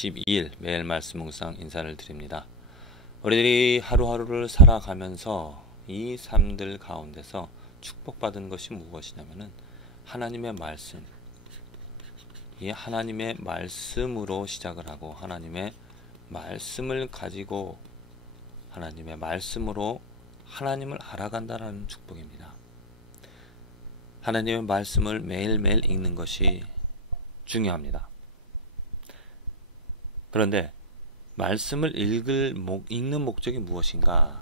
12일 매일 말씀 묵상 인사를 드립니다. 우리들이 하루하루를 살아가면서 이 삶들 가운데서 축복받은 것이 무엇이냐면은 하나님의 말씀. 이 하나님의 말씀으로 시작을 하고 하나님의 말씀을 가지고 하나님의 말씀으로 하나님을 알아간다는 축복입니다. 하나님의 말씀을 매일매일 읽는 것이 중요합니다. 그런데 말씀을 읽는 목적이 무엇인가?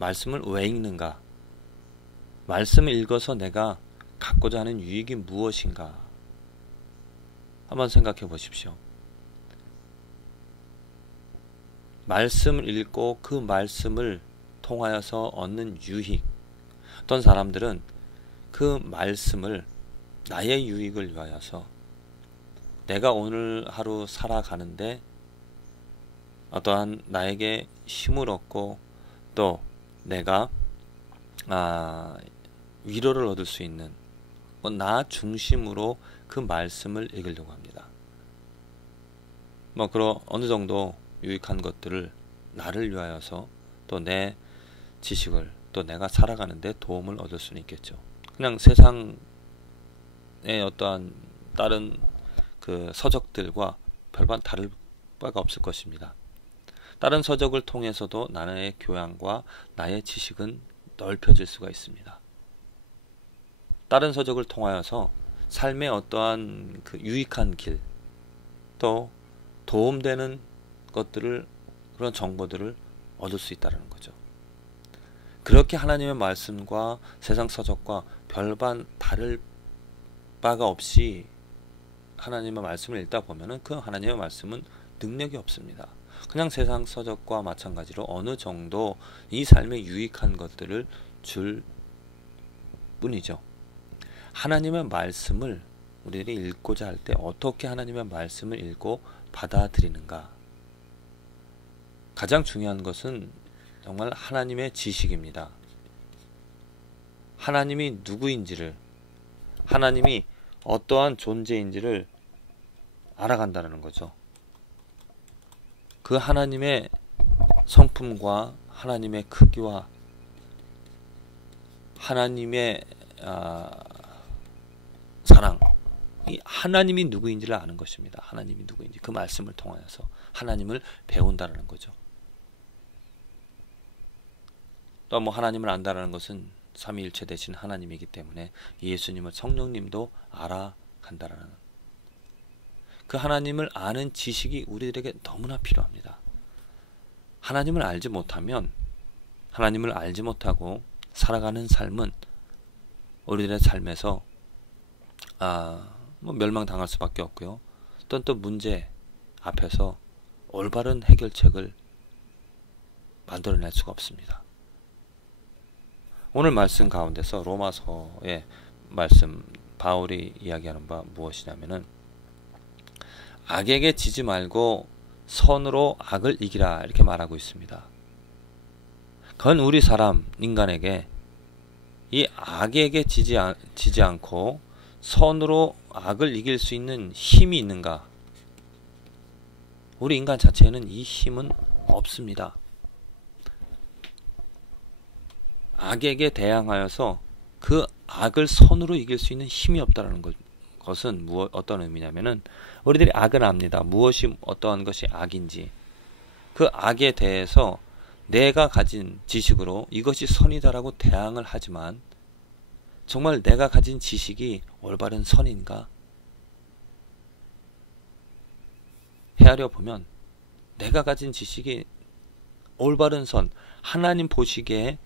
말씀을 왜 읽는가? 말씀을 읽어서 내가 갖고자 하는 유익이 무엇인가? 한번 생각해 보십시오. 말씀을 읽고 그 말씀을 통하여서 얻는 유익. 어떤 사람들은 그 말씀을 나의 유익을 위하여서 내가 오늘 하루 살아가는데 어떠한 나에게 힘을 얻고 또 내가 위로를 얻을 수 있는 나 중심으로 그 말씀을 읽으려고 합니다. 어느 정도 유익한 것들을 나를 위하여서 또 내 지식을 또 내가 살아가는데 도움을 얻을 수는 있겠죠. 그냥 세상의 어떠한 다른 그 서적들과 별반 다를 바가 없을 것입니다. 다른 서적을 통해서도 나의 교양과 나의 지식은 넓혀질 수가 있습니다. 다른 서적을 통하여서 삶의 어떠한 그 유익한 길, 또 도움되는 것들을, 그런 정보들을 얻을 수 있다는 거죠. 그렇게 하나님의 말씀과 세상 서적과 별반 다를 바가 없이 하나님의 말씀을 읽다 보면은 그 하나님의 말씀은 능력이 없습니다. 그냥 세상 서적과 마찬가지로 어느 정도 이 삶에 유익한 것들을 줄 뿐이죠. 하나님의 말씀을 우리들이 읽고자 할 때 어떻게 하나님의 말씀을 읽고 받아들이는가? 가장 중요한 것은 정말 하나님의 지식입니다. 하나님이 누구인지를, 하나님이 어떠한 존재인지를 알아간다는 거죠. 그 하나님의 성품과 하나님의 크기와 하나님의 사랑, 이 하나님이 누구인지를 아는 것입니다. 하나님이 누구인지 그 말씀을 통하여서 하나님을 배운다는 거죠. 또 하나님을 안다라는 것은 삼위일체 되신 하나님이기 때문에 예수님을 성령님도 알아간다라는 그 하나님을 아는 지식이 우리들에게 너무나 필요합니다. 하나님을 알지 못하면, 하나님을 알지 못하고 살아가는 삶은 우리들의 삶에서 멸망당할 수밖에 없고요. 또 문제 앞에서 올바른 해결책을 만들어낼 수가 없습니다. 오늘 말씀 가운데서 로마서의 말씀, 바울이 이야기하는 바 무엇이냐면은 악에게 지지 말고 선으로 악을 이기라, 이렇게 말하고 있습니다. 그건 우리 사람, 인간에게 이 악에게 지지 않고 선으로 악을 이길 수 있는 힘이 있는가? 우리 인간 자체에는 이 힘은 없습니다. 악에게 대항하여서 그 악을 선으로 이길 수 있는 힘이 없다는 것은 어떤 의미냐면은 우리들이 악을 압니다. 무엇이 어떠한 것이 악인지. 그 악에 대해서 내가 가진 지식으로 이것이 선이다라고 대항을 하지만 정말 내가 가진 지식이 올바른 선인가? 헤아려 보면 내가 가진 지식이 올바른 선, 하나님 보시기에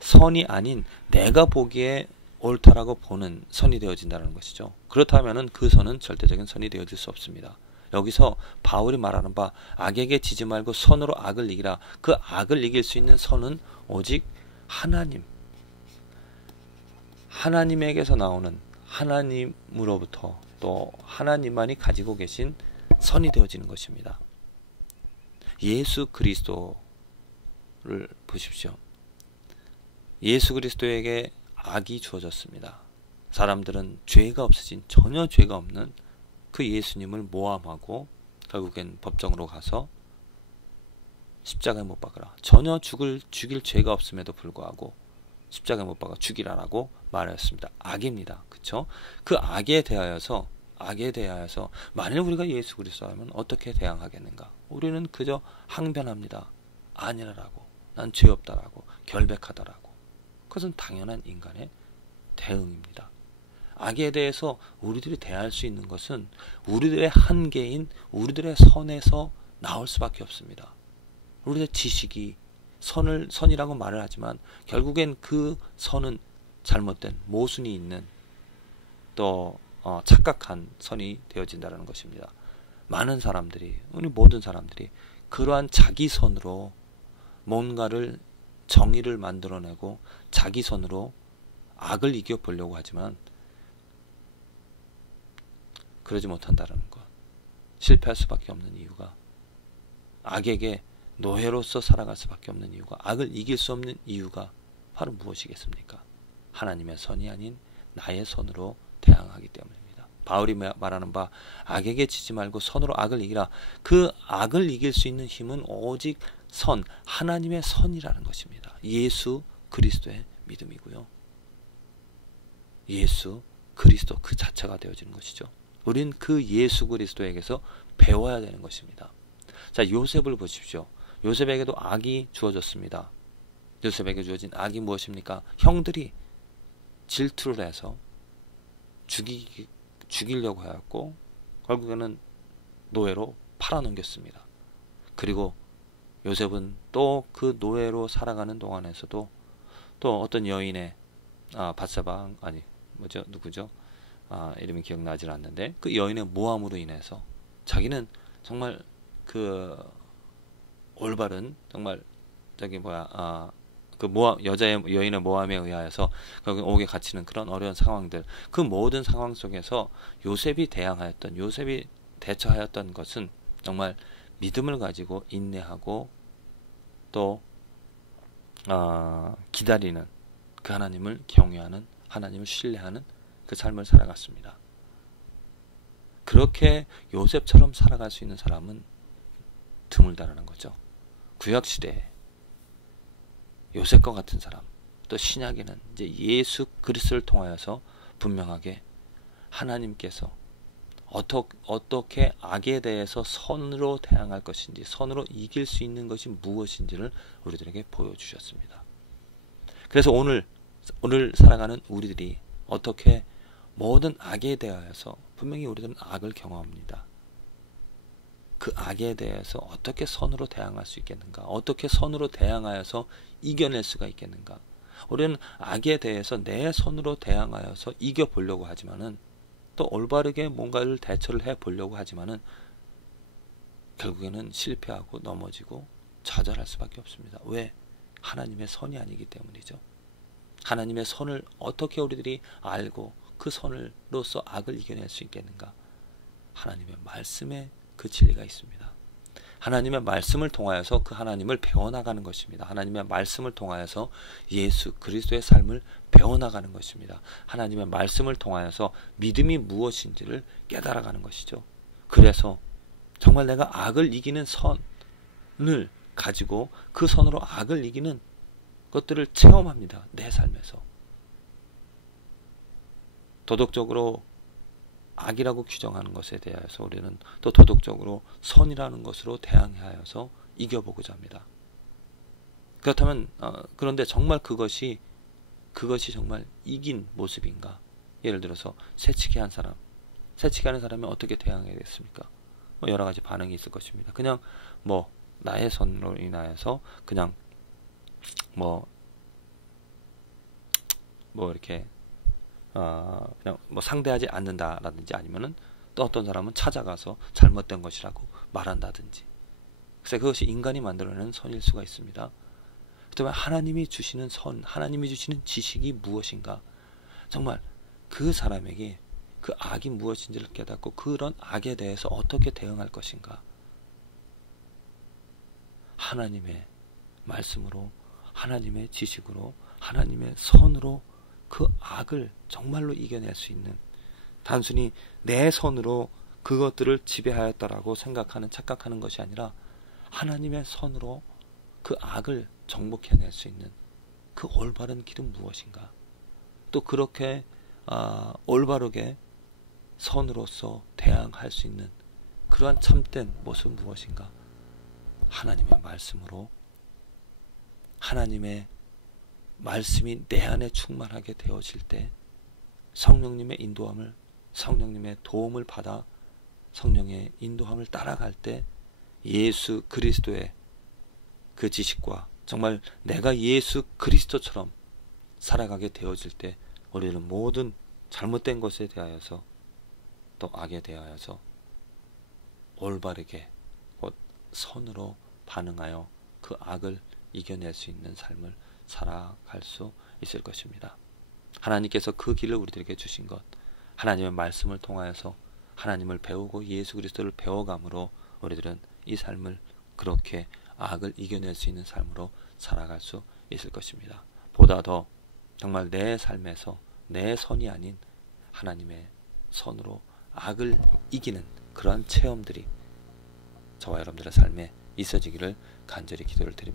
선이 아닌 내가 보기에 옳다라고 보는 선이 되어진다는 것이죠. 그렇다면 그 선은 절대적인 선이 되어질 수 없습니다. 여기서 바울이 말하는 바 악에게 지지 말고 선으로 악을 이기라. 그 악을 이길 수 있는 선은 오직 하나님에게서 나오는, 하나님으로부터 또 하나님만이 가지고 계신 선이 되어지는 것입니다. 예수 그리스도를 보십시오. 예수 그리스도에게 악이 주어졌습니다. 사람들은 죄가 없으신, 전혀 죄가 없는 그 예수님을 모함하고 결국엔 법정으로 가서 십자가에 못 박으라. 전혀 죽일 죄가 없음에도 불구하고 십자가에 못 박아 죽이라라고 말하였습니다. 악입니다. 그쵸? 그 악에 대하여서 만일 우리가 예수 그리스도라면 어떻게 대항하겠는가? 우리는 그저 항변합니다. 아니라라고. 난 죄 없다라고. 결백하다라고. 그것은 당연한 인간의 대응입니다. 악에 대해서 우리들이 대할 수 있는 것은 우리들의 한계인 우리들의 선에서 나올 수밖에 없습니다. 우리의 지식이 선이라고 말을 하지만 결국엔 그 선은 잘못된 모순이 있는 또 착각한 선이 되어진다는 것입니다. 많은 사람들이, 우리 모든 사람들이 그러한 자기 선으로 뭔가를 정의를 만들어내고 자기 선으로 악을 이겨보려고 하지만 그러지 못한다는 것. 실패할 수밖에 없는 이유가 악에게 노예로서 살아갈 수밖에 없는 이유가 악을 이길 수 없는 이유가 바로 무엇이겠습니까? 하나님의 선이 아닌 나의 선으로 대항하기 때문입니다. 바울이 말하는 바 악에게 지지 말고 선으로 악을 이기라. 그 악을 이길 수 있는 힘은 오직 하나님의 선이라는 것입니다. 예수 그리스도의 믿음이고요. 예수 그리스도 그 자체가 되어지는 것이죠. 우린 그 예수 그리스도에게서 배워야 되는 것입니다. 자, 요셉을 보십시오. 요셉에게도 악이 주어졌습니다. 요셉에게 주어진 악이 무엇입니까? 형들이 질투를 해서 죽이려고 하였고 결국에는 노예로 팔아넘겼습니다. 그리고 요셉은 또 그 노예로 살아가는 동안에서도 또 어떤 여인의 바세바 누구죠? 이름이 기억나질 않는데 그 여인의 모함으로 인해서 자기는 정말 그 올바른 정말 여인의 모함에 의하여서 결국 옥에 갇히는 그런 어려운 상황들, 그 모든 상황 속에서 요셉이 대처하였던 것은 정말 믿음을 가지고 인내하고 또 기다리는 그 하나님을 경외하는, 하나님을 신뢰하는 그 삶을 살아갔습니다. 그렇게 요셉처럼 살아갈 수 있는 사람은 드물다라는 거죠. 구약시대에 요셉과 같은 사람, 또 신약에는 이제 예수 그리스도를 통하여서 분명하게 하나님께서 어떻게 악에 대해서 선으로 대항할 것인지, 선으로 이길 수 있는 것이 무엇인지를 우리들에게 보여주셨습니다. 그래서 오늘 살아가는 우리들이 어떻게 모든 악에 대하여서 분명히 우리들은 악을 경험합니다. 그 악에 대해서 어떻게 선으로 대항할 수 있겠는가? 어떻게 선으로 대항하여서 이겨낼 수가 있겠는가? 우리는 악에 대해서 내 선으로 대항하여서 이겨보려고 하지만은 또 올바르게 뭔가를 대처를 해보려고 하지만은 결국에는 실패하고 넘어지고 좌절할 수밖에 없습니다. 왜? 하나님의 선이 아니기 때문이죠. 하나님의 선을 어떻게 우리들이 알고 그 선으로서 악을 이겨낼 수 있겠는가? 하나님의 말씀에 그 진리가 있습니다. 하나님의 말씀을 통하여서 그 하나님을 배워나가는 것입니다. 하나님의 말씀을 통하여서 예수 그리스도의 삶을 배워나가는 것입니다. 하나님의 말씀을 통하여서 믿음이 무엇인지를 깨달아가는 것이죠. 그래서 정말 내가 악을 이기는 선을 가지고 그 선으로 악을 이기는 것들을 체험합니다. 내 삶에서. 도덕적으로 악이라고 규정하는 것에 대해서 우리는 또 도덕적으로 선이라는 것으로 대항하여서 이겨보고자 합니다. 그렇다면 그런데 정말 그것이 정말 이긴 모습인가? 예를 들어서 새치기 하는 사람이 어떻게 대항해야겠습니까? 여러 가지 반응이 있을 것입니다. 그냥 나의 선으로 인하여서 그냥 이렇게 그냥 상대하지 않는다라든지 아니면은 또 어떤 사람은 찾아가서 잘못된 것이라고 말한다든지. 그래서 그것이 인간이 만들어내는 선일 수가 있습니다. 그렇다면 하나님이 주시는 선, 하나님이 주시는 지식이 무엇인가? 정말 그 사람에게 그 악이 무엇인지를 깨닫고 그런 악에 대해서 어떻게 대응할 것인가? 하나님의 말씀으로, 하나님의 지식으로, 하나님의 선으로 그 악을 정말로 이겨낼 수 있는, 단순히 내 선으로 그것들을 지배하였다라고 생각하는 착각하는 것이 아니라 하나님의 선으로 그 악을 정복해낼 수 있는 그 올바른 길은 무엇인가? 또 그렇게 올바르게 선으로서 대항할 수 있는 그러한 참된 모습은 무엇인가? 하나님의 말씀으로 하나님의 말씀이 내 안에 충만하게 되어질 때 성령님의 인도함을 성령님의 도움을 받아 성령의 인도함을 따라갈 때 예수 그리스도의 그 지식과 정말 내가 예수 그리스도처럼 살아가게 되어질 때 우리는 모든 잘못된 것에 대하여서 또 악에 대하여서 올바르게 곧 선으로 반응하여 그 악을 이겨낼 수 있는 삶을 살아갈 수 있을 것입니다. 하나님께서 그 길을 우리들에게 주신 것, 하나님의 말씀을 통하여서 하나님을 배우고 예수 그리스도를 배워감으로 우리들은 이 삶을 그렇게 악을 이겨낼 수 있는 삶으로 살아갈 수 있을 것입니다. 보다 더 정말 내 삶에서 내 선이 아닌 하나님의 선으로 악을 이기는 그러한 체험들이 저와 여러분들의 삶에 있어지기를 간절히 기도를 드립니다.